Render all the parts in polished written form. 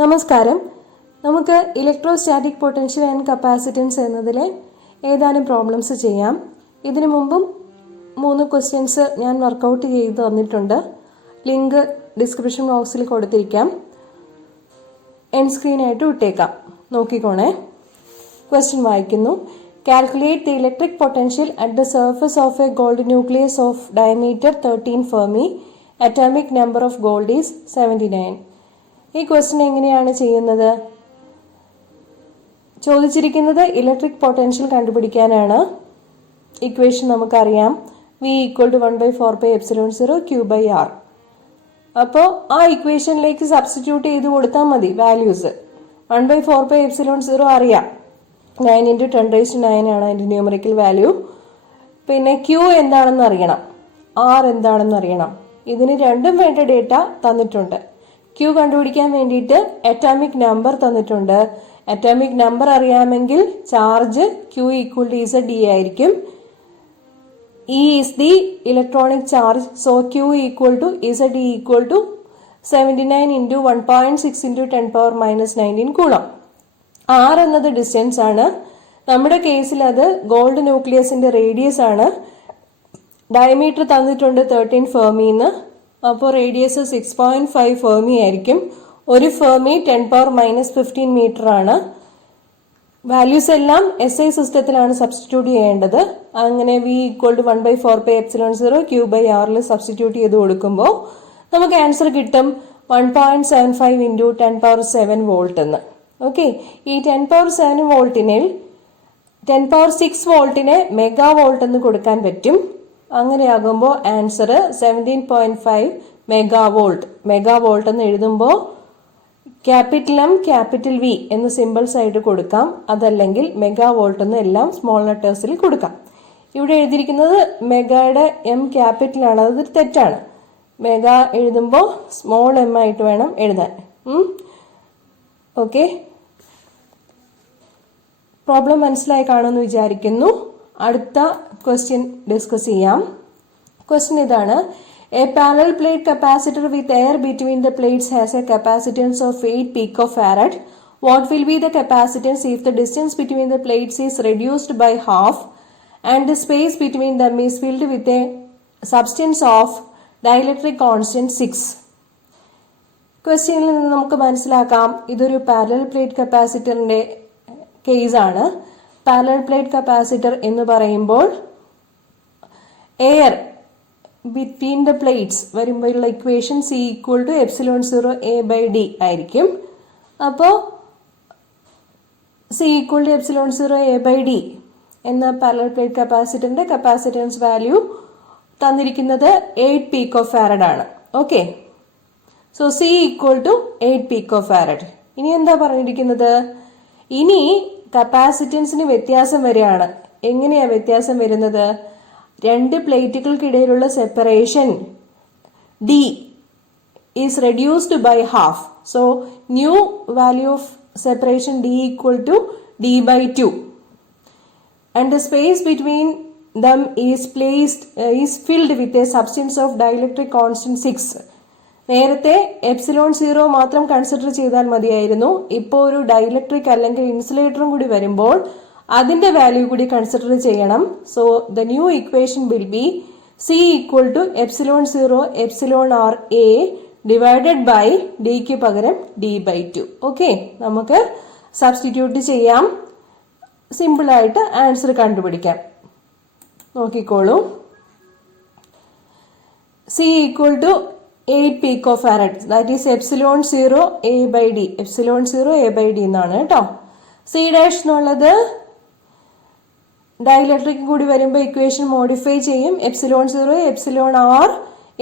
നമസ്കാരം. നമുക്ക് electrostatic potential and capacitance എന്നതിലെ ഏതാനും പ്രോബ്ലംസ് ചെയ്യാം. ഇതിനു മുമ്പും 3 ക്വസ്റ്റ്യൻസ് ഞാൻ വർക്കൗട്ട് ചെയ്ത് തന്നിട്ടുണ്ട്. ലിങ്ക് ഡിസ്ക്രിപ്ഷൻ ബോക്സിൽ കൊടുത്തിരിക്കാം. എൻഡ് സ്ക്രീനായിട്ട് ഇട്ടേക്കാം, നോക്കിക്കോണേ. ക്വസ്റ്റ്യൻ വായിക്കുന്നു. Calculate the electric potential at the surface of a gold nucleus of diameter 13 fermi. Atomic number of gold is 79. ഈ ക്വസ്റ്റ്യൻ എങ്ങനെയാണ് ചെയ്യുന്നത്? ചോദിച്ചിരിക്കുന്നത് ഇലക്ട്രിക് പൊട്ടൻഷ്യൽ കണ്ടുപിടിക്കാനാണ്. ഇക്വേഷൻ നമുക്കറിയാം, V = 1/4πε0 Q/R. അപ്പോൾ ആ ഇക്വേഷനിലേക്ക് സബ്സ്റ്റിറ്റ്യൂട്ട് ചെയ്ത് കൊടുത്താൽ മതി വാല്യൂസ്. 1/4πε0 അറിയാം, 9 × 10⁹ ആണ് അതിൻ്റെ ന്യൂമറിക്കൽ വാല്യൂ. പിന്നെ Q എന്താണെന്ന് അറിയണം, R എന്താണെന്ന് അറിയണം. ഇതിന് രണ്ടും വേണ്ട ഡേറ്റ തന്നിട്ടുണ്ട്. Q കണ്ടുപിടിക്കാൻ വേണ്ടിയിട്ട് അറ്റോമിക് നമ്പർ തന്നിട്ടുണ്ട്. അറ്റോമിക് നമ്പർ അറിയാമെങ്കിൽ ചാർജ് Q = Z ആയിരിക്കും. E is the electronic charge, so Q = ZE = 79 × 1.6 × 10⁻⁻19 coulomb. R എന്നത് ഡിസ്റ്റൻസ് ആണ്. നമ്മുടെ കേസിൽ അത് ഗോൾഡ് ന്യൂക്ലിയസിന്റെ റേഡിയസ് ആണ്. ഡയമീറ്റർ തന്നിട്ടുണ്ട് 13 ഫെർമിന്ന്. അപ്പോൾ റേഡിയസ് 6.5 ഫെർമി ആയിരിക്കും. ഒരു ഫെർമി 10⁻⁻15 മീറ്റർ ആണ്. വാല്യൂസ് എല്ലാം SI സിസ്റ്റത്തിലാണ് സബ്സ്റ്റിറ്റ്യൂട്ട് ചെയ്യേണ്ടത്. അങ്ങനെ V = 1/4πε0 Q/R സബ്സ്റ്റിറ്റ്യൂട്ട് ചെയ്ത് കൊടുക്കുമ്പോൾ നമുക്ക് ആൻസർ കിട്ടും 1.75 × 10⁻7 വോൾട്ട് എന്ന്. ഓക്കെ, ഈ 10⁻7 വോൾട്ടിനെ 10⁻6 വോൾട്ടിനെ മെഗാ വോൾട്ട് എന്ന് കൊടുക്കാൻ പറ്റും. അങ്ങനെയാകുമ്പോൾ ആൻസർ 17.5 മെഗാവോൾട്ട്. മെഗാവോൾട്ട് എന്ന് എഴുതുമ്പോൾ ക്യാപിറ്റൽ M ക്യാപിറ്റൽ V എന്ന് സിമ്പിൾസ് ആയിട്ട് കൊടുക്കാം. അതല്ലെങ്കിൽ മെഗാവോൾട്ട് എന്ന് എല്ലാം സ്മോൾ ലെറ്റേഴ്സിൽ കൊടുക്കാം. ഇവിടെ എഴുതിയിരിക്കുന്നത് മെഗായുടെ M ക്യാപിറ്റൽ ആണ്, അത് തെറ്റാണ്. മെഗാ എഴുതുമ്പോൾ സ്മോൾ M ആയിട്ട് വേണം എഴുതാൻ. ഓക്കെ, പ്രോബ്ലം മനസ്സിലായി കാണുമെന്ന് വിചാരിക്കുന്നു. അടുത്ത ക്വസ്റ്റ്യൻ ഡിസ്കസ് ചെയ്യാം. ക്വസ്റ്റ്യൻ ഇതാണ്. A parallel plate capacitor with air between the plates has a capacitance of 8 picofarad. What will be the capacitance if the distance between the plates is reduced by half and the space between them is filled with a substance of dielectric constant 6? ക്വസ്റ്റ്യനിൽ നിന്ന് നമുക്ക് മനസ്സിലാക്കാം, ഇതൊരു parallel plate കപ്പാസിറ്ററിന്റെ കേസാണ്. Parallel plate capacitor എന്ന് പറയുമ്പോൾ air between the plates വരുമ്പോഴുള്ള ഇക്വേഷൻ C = ε0 A/d ആയിരിക്കും. അപ്പോൾ C = ε0 A/d എന്ന പാരലൽ പ്ലേറ്റ് കപ്പാസിറ്ററിന്റെ കപ്പാസിറ്റൻസ് വാല്യൂ തന്നിരിക്കുന്നത് 8 പിക്കോഫാരഡ് ആണ്. Okay, so C = 8 picofarad. ഇനി എന്താ പറഞ്ഞിരിക്കുന്നത്? ഇനി കപ്പാസിറ്റൻസിന് വ്യത്യാസം വരികയാണ്. എങ്ങനെയാ വ്യത്യാസം വരുന്നത്? രണ്ട് പ്ലേറ്റുകൾക്കിടയിലുള്ള separation D is reduced by half. So new value of separation D = D/2 and the space between them is filled with a substance of dielectric constant 6. നേരത്തെ ε0 മാത്രം കൺസിഡർ ചെയ്താൽ മതിയായിരുന്നു. ഇപ്പോൾ ഒരു ഡൈലക്ട്രിക് അല്ലെങ്കിൽ ഇൻസുലേറ്ററും കൂടി വരുമ്പോൾ അതിന്റെ വാല്യൂ കൂടി കൺസിഡർ ചെയ്യണം. So the new equation will be C = ε0 εr A divided by ഡിക്ക് പകരം D/2. ഓക്കെ, നമുക്ക് സബ്സ്റ്റിറ്റ്യൂട്ട് ചെയ്യാം. സിമ്പിൾ ആയിട്ട് ആൻസർ കണ്ടുപിടിക്കാം. നോക്കിക്കോളൂ. C = 8 picofarad, that is ε0 A/d. ε0 A/d എന്നാണ് കേട്ടോ. C' എന്നുള്ളത് ഡൈലക്ട്രിക് കൂടി വരുമ്പോൾ ഇക്വേഷൻ മോഡിഫൈ ചെയ്യും. ε0 εr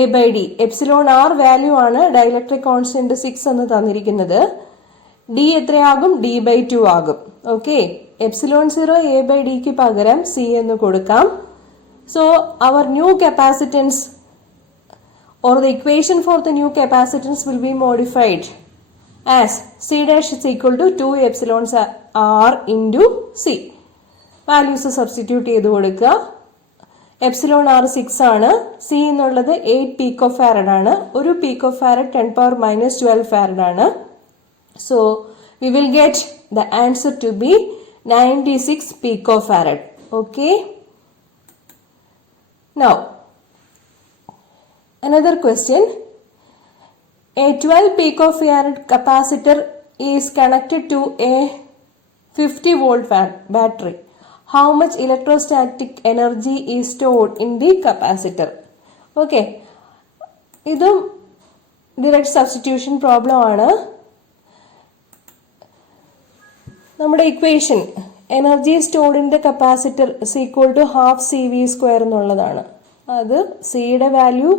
A/d. εr വാല്യൂ ആണ് ഡൈലക്ട്രിക് കോൺസ്റ്റന്റ് 6 എന്ന് തന്നിരിക്കുന്നത്. D എത്രയാകും? D/2 ആകും. ഓക്കെ, ε0 A/dക്ക് പകരം C എന്ന് കൊടുക്കാം. So our new capacitance or the equation for the new capacitance will be modified as C' is equal to 2εr into C. Values substitute ചെയ്ത് കൊടുക്കുക. εr 6 ആണ്. C എന്നുള്ളത് 8 പിക്കോഫാരഡ് ആണ്. ഒരു പിക്കോഫാരഡ് 10⁻12 ഫാരഡ് ആണ്. So we will get the answer to be 96 picofarad. Okay. Now another question. A 12 picofarad capacitor is connected to a 50 volt battery. How much electrostatic energy is stored in the capacitor? Okay. ഇതും direct substitution problem ആണ്. നമ്മുടെ equation energy stored in the capacitor is equal to half C V square എന്നുള്ളതാണ്. അത് സിയുടെ value,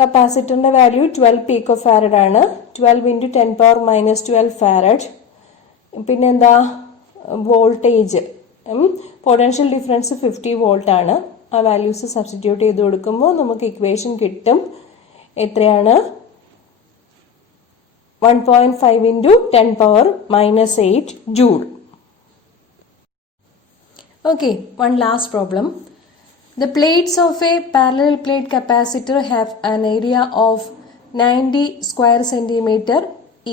കപ്പാസിറ്ററിന്റെ value 12 പീക്കോ farad ആണ്. 12 into 10⁻⁻12 farad. പിന്നെന്താ, voltage, potential difference 50 volt ആണ്. ആ വാല്യൂസ് സബ്സ്റ്റിറ്റ്യൂട്ട് ചെയ്ത് കൊടുക്കുമ്പോൾ നമുക്ക് ഇക്വേഷൻ കിട്ടും. എത്രയാണ്? 1.5 into 10⁻⁻8 joule. Okay, one last problem. The plates of a parallel plate capacitor have an area of 90 square centimeter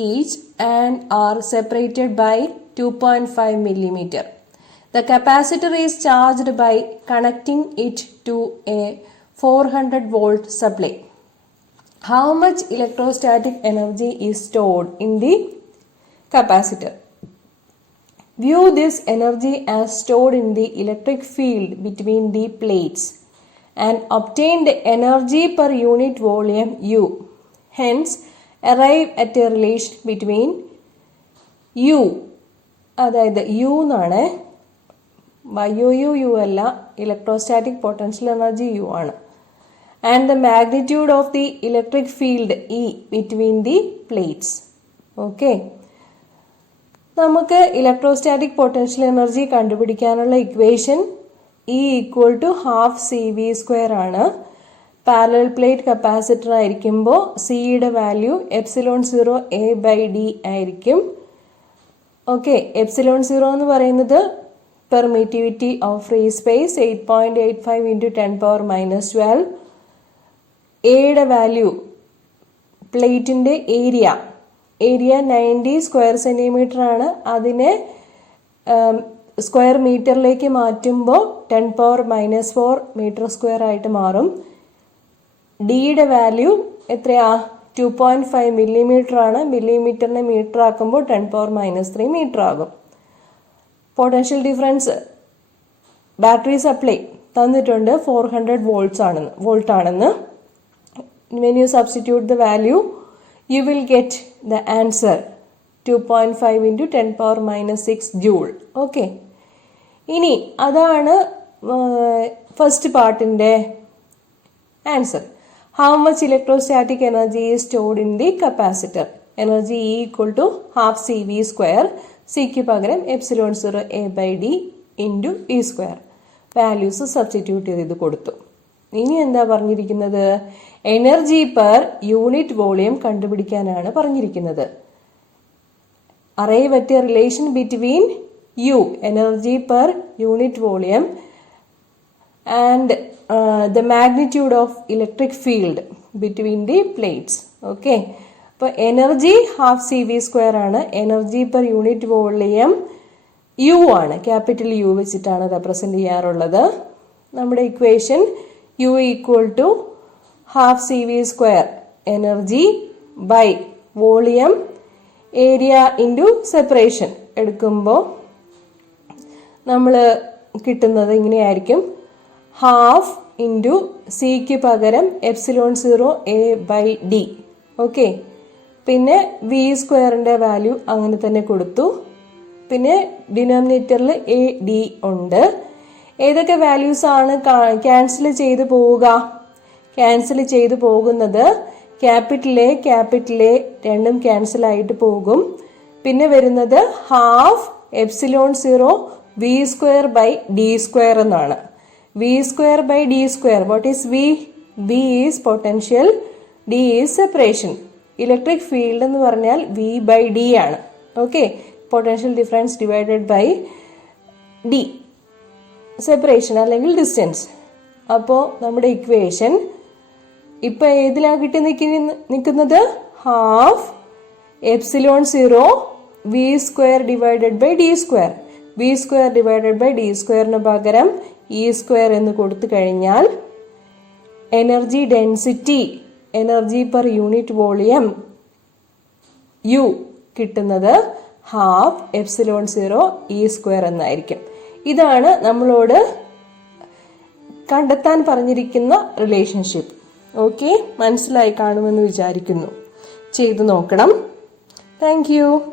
each and are separated by 2.5 millimeter. The capacitor is charged by connecting it to a 400 volt supply. How much electrostatic energy is stored in the capacitor? View this energy as stored in the electric field between the plates and obtain the energy per unit volume U. Hence, arrive at a relation between U, അതായത് U എന്നാണ്, YOU അല്ല, electrostatic potential energy U ആണ്, and the magnitude of the electric field E between the plates. Okay. നമുക്ക് electrostatic potential energy കണ്ടുപിടിക്കാനുള്ള equation E equal to half C V square ആണ്. Parallel plate capacitor ആയിരിക്കുമ്പോൾ സിയുടെ value ε0 A/d ആയിരിക്കും. Okay, ε0 എന്ന് പറയുന്നത് permittivity of free space 8.85 into 10⁻⁻12. എയുടെ value, പ്ലേറ്റിന്റെ ഏരിയ 90 സ്ക്വയർ സെന്റിമീറ്റർ ആണ്. അതിനെ സ്ക്വയർ മീറ്ററിലേക്ക് മാറ്റുമ്പോൾ 10⁻⁻4 മീറ്റർ സ്ക്വയർ ആയിട്ട് മാറും. ഡിയുടെ വാല്യൂ എത്രയാ? 2.5 മില്ലിമീറ്റർ ആണ്. മില്ലിമീറ്ററിനെ മീറ്റർ ആക്കുമ്പോൾ 10⁻⁻3 മീറ്റർ ആകും. പൊട്ടൻഷ്യൽ ഡിഫറൻസ് ബാറ്ററി സപ്ലൈ തന്നിട്ടുണ്ട് 400 വോൾട്ട് ആണെന്ന്. When you substitute the value, you will get the answer 2.5 into 10⁻⁻6 joule. Okay. ഇനി അതാണ് ഫസ്റ്റ് പാർട്ടിന്റെ answer. How much electrostatic energy is stored in the capacitor? Energy E equal to half CV square. Cക്ക് പകരം ε0 A/d into E square. Values substitute ചെയ്ത് കൊടുത്തു. ഇനി എന്താ പറഞ്ഞിരിക്കുന്നത്? എനർജി പെർ യൂണിറ്റ് വോളിയം കണ്ടുപിടിക്കാനാണ് പറഞ്ഞിരിക്കുന്നത്. Arrive at a relation between U, energy per unit volume, and the magnitude of electric field between the plates. Okay, അപ്പോൾ energy half C V square ആണ്. Energy per unit volume U ആണ്, capital U വെച്ചിട്ടാണ് represent ചെയ്യാറുള്ളത്. നമ്മുടെ equation U equal to half C V square energy by volume area into separation എടുക്കുമ്പോൾ നമ്മൾ കിട്ടുന്നത് ഇങ്ങനെയായിരിക്കും. ഹാഫ് ഇൻറ്റു സിക്ക് പകരം ε0 A/d. ഓക്കെ, പിന്നെ വി സ്ക്വയറിൻ്റെ വാല്യൂ അങ്ങനെ തന്നെ കൊടുത്തു. പിന്നെ ഡിനോമിനേറ്ററിൽ AD ഉണ്ട്. ഏതൊക്കെ വാല്യൂസ് ആണ് ക്യാൻസൽ ചെയ്ത് പോവുക? ക്യാൻസൽ ചെയ്ത് പോകുന്നത് ക്യാപിറ്റൽ എ രണ്ടും ക്യാൻസൽ ആയിട്ട് പോകും. പിന്നെ വരുന്നത് half ε0 V square by D square എന്നാണ്. V square by D square, what is V? V is potential, D is separation. Electric field എന്ന് പറഞ്ഞാൽ വി ബൈ ഡി ആണ്. Okay, potential difference divided by D, separation അല്ലെങ്കിൽ distance. അപ്പോൾ നമ്മുടെ equation ഇപ്പൊ ഏതിലാണ് കിട്ടി നിൽക്കുന്നത്? Half epsilon 0 V square divided by D square. V square divided by D സ്ക്വയറിന് പകരം ഇ സ്ക്വയർ എന്ന് കൊടുത്തു കഴിഞ്ഞാൽ energy density, energy per unit volume U കിട്ടുന്നത് ഹാഫ് എപ്സിലോൺ 0 ഇ സ്ക്വയർ എന്നായിരിക്കും. ഇതാണ് നമ്മളോട് കണ്ടെത്താൻ പറഞ്ഞിരിക്കുന്ന റിലേഷൻഷിപ്പ്. ഓക്കെ, മനസ്സിലായി കാണുമെന്ന് വിചാരിക്കുന്നു. ചെയ്തു നോക്കണം. Thank you.